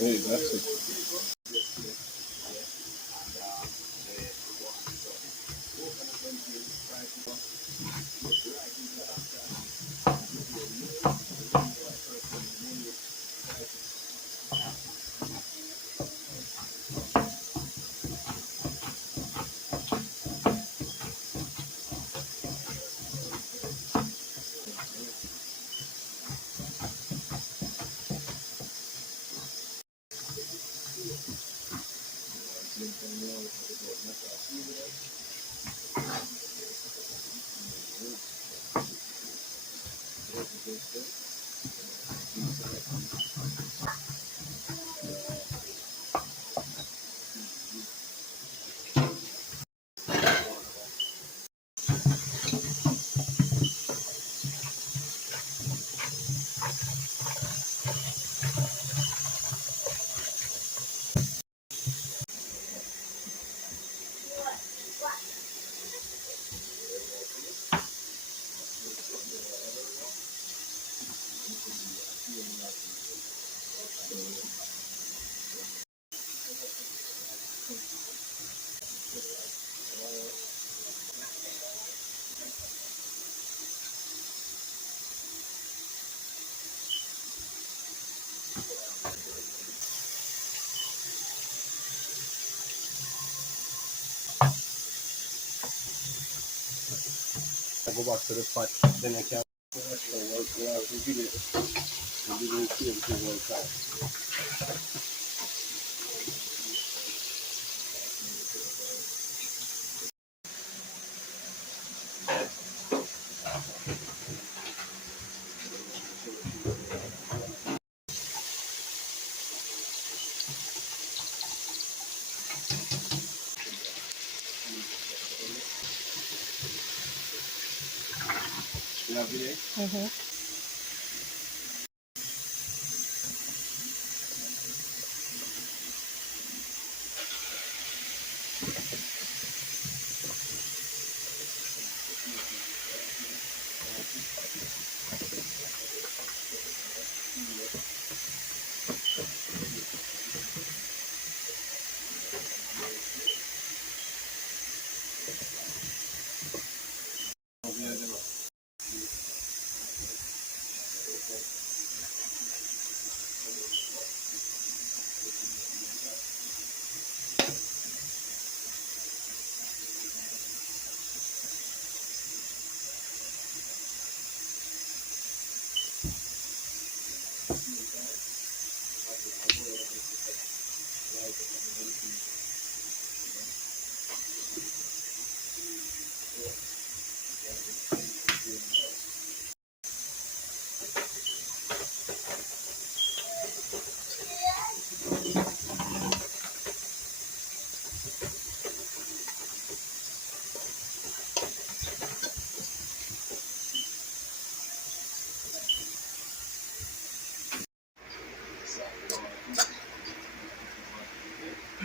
Oui, merci. I go back to the pot, then I can work well to give it. And give it to one time. You have it? Mm-hmm.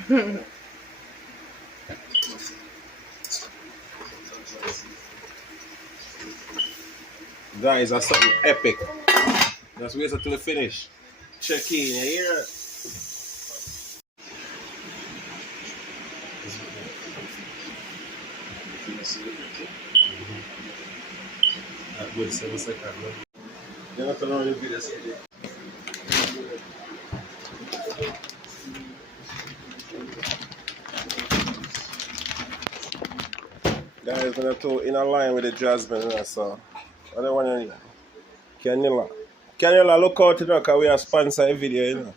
Guys, that's something epic. Just wait until we finish. Check in, you hear? Good 7 seconds. You're not going to be this. Guys, gonna go in a line with the jasmine, so what do you want to hear? Canilla. Canilla, look out, you know, because we are sponsor a video, you know.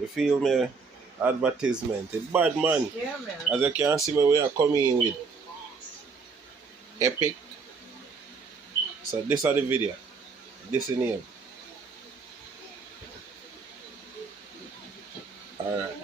You feel me? Advertisement. It's bad, man. Yeah, man. As you can see where we are coming in with. Epic. So this is the video. This is the name. Alright.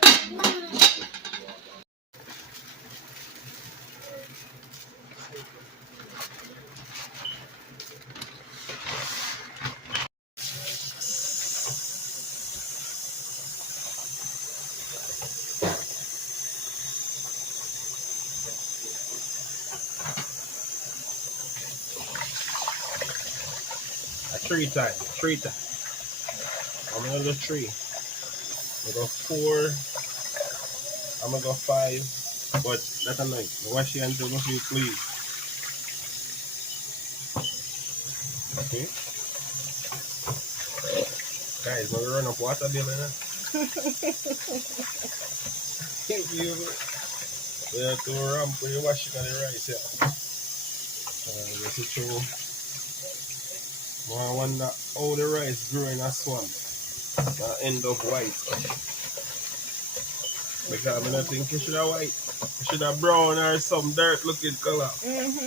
Three times. I'm gonna go 3. I'm gonna go 4. I'm gonna go 5. But that's a night. Wash your hands over for you, please. Okay? Guys, when we run up water bill, we have to ramp when you wash it on the rice, yeah. This is true. I wonder how the rice grow in a swamp. End up white. Because I don't think it should have white. It should have brown or some dirt looking color.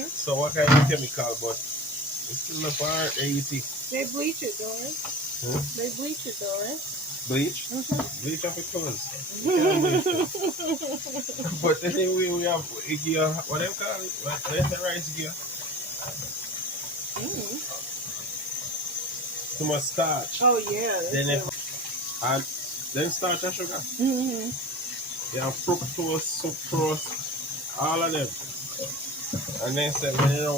So what kind of chemical, but it's still not part they eat it. They bleach it, don't they? Huh? They bleach it, don't they? Bleach? Bleach off the clothes. But anyway, we have gear, what do you call it? What's the rice gear? Too much starch. Oh, yeah. And then starch and sugar. You have fructose, sucrose, all of them. And then say when you know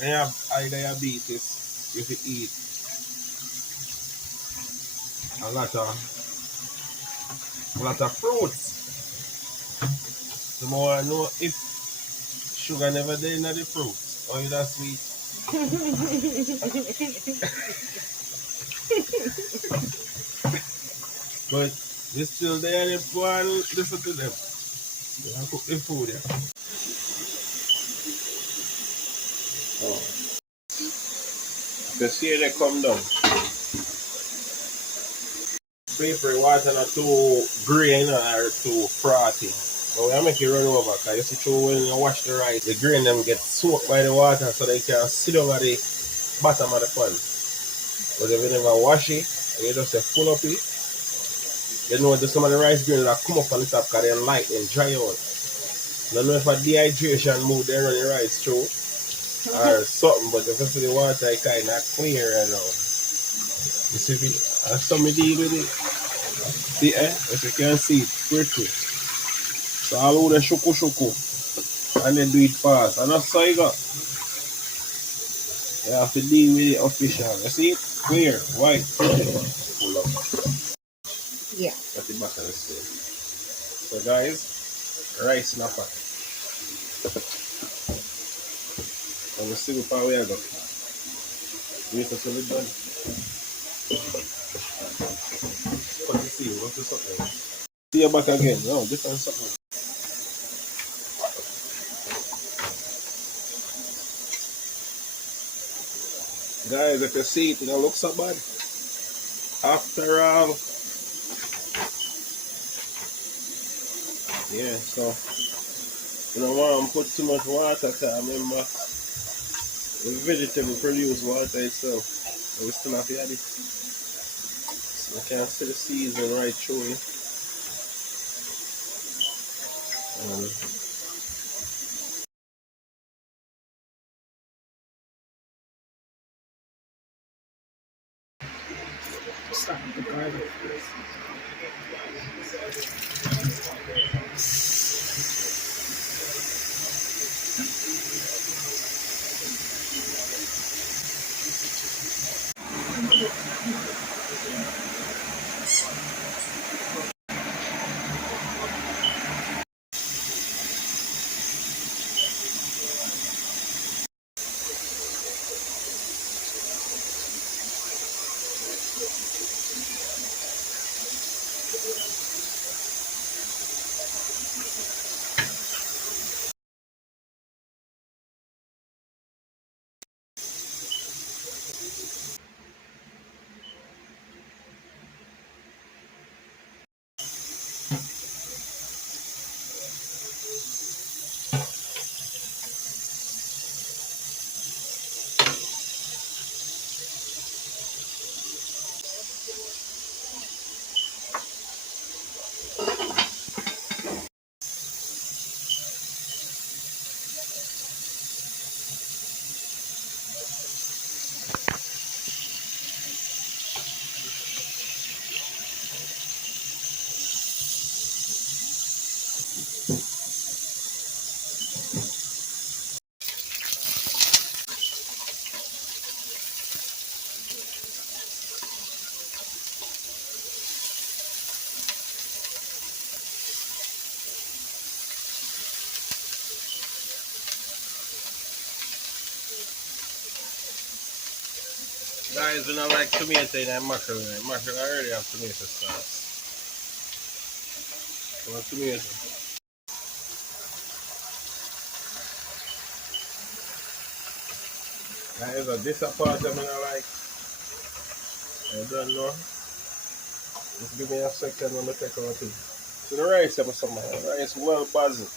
when you have high diabetes, you have to eat a lot of fruits. The more I know if sugar never there in the fruit, or you that sweet. But you still there and go and listen to them. They cook the food, yeah. Oh. You see they come down. Paper water not too green or too frothy. But we make it run over because you see through when you wash the rice, the grain them get soaked by the water so they can sit down at the bottom of the pan. But if you never wash it, and you just full up it, you know there's some of the rice grain that come up on the top because they're light and dry out. I don't know if a dehydration move they run the rice through or something, but if you see the water it kind of clear and you see it? And some deal with it. See, if you can see it, pretty. So all over the shuku and then do it fast. And that's how you got. You have to deal with it official. You see it? Clear, white. Pull up. Yeah. That's the back of the stain. So guys, rice in a pot. And we see how we are going. Wait until we're done. What do you see? What's this something? See you back again. No, different something. Guys, if you see it, it don't look so bad. After all, yeah, so you don't want to put too much water because I remember the vegetable produce water itself. But we still have to add it. So I can see the season right through it. Stop the garlic. Guys, we don't like tomato in mackerel. Mackerel already have tomato sauce. Want tomato? Guys, this a part I don't like. I don't know. Just give me a second when I take out it. So the rice have some rice well buzzing.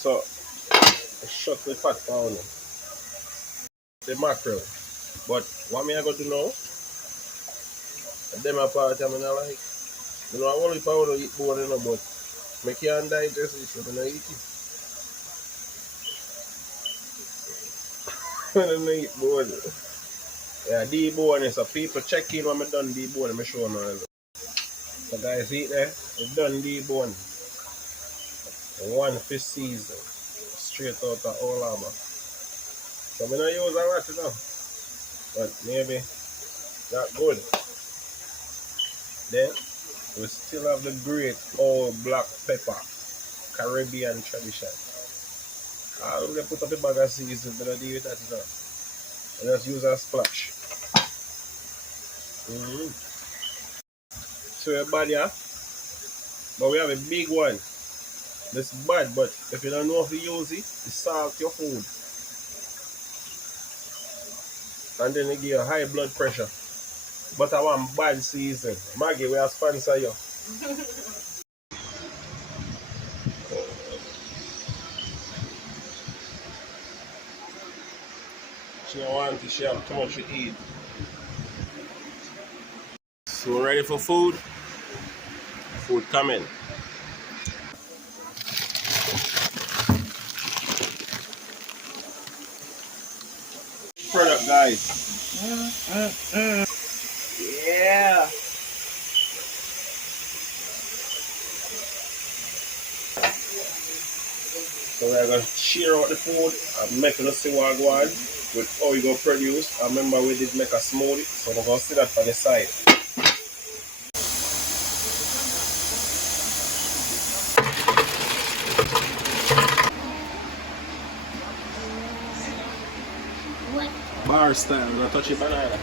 So I shut the fat down. The mackerel. But what me I got to know? Them a part I don't like. You know, I only powder eat bone, you know, but I can't digest it, so I don't eat it. I don't eat bone. Yeah, debone is so people check in when I done debone, I show them. So guys, eat there, I done debone. One fish season. Straight out of Olama. So I don't use a lot, you know. But maybe not good. Then we still have the great old black pepper. Caribbean tradition. I will put up a bag of seasoning to deal with that, you know. And just use a splash. So your bad, yeah? But we have a big one. This is bad, but if you don't know how to use it, it salt your food. And then it give you high blood pressure. But I want bad season. Maggie, we are sponsor you. She don't want to, she have too much to eat. So we're ready for food? Food coming. Product, guys. Yeah. So we're going to share out the food and make us see what go on with how we go produce. I remember we did make a smoothie, so we're going to see that for the side. Bar style, we're going to touch a banana.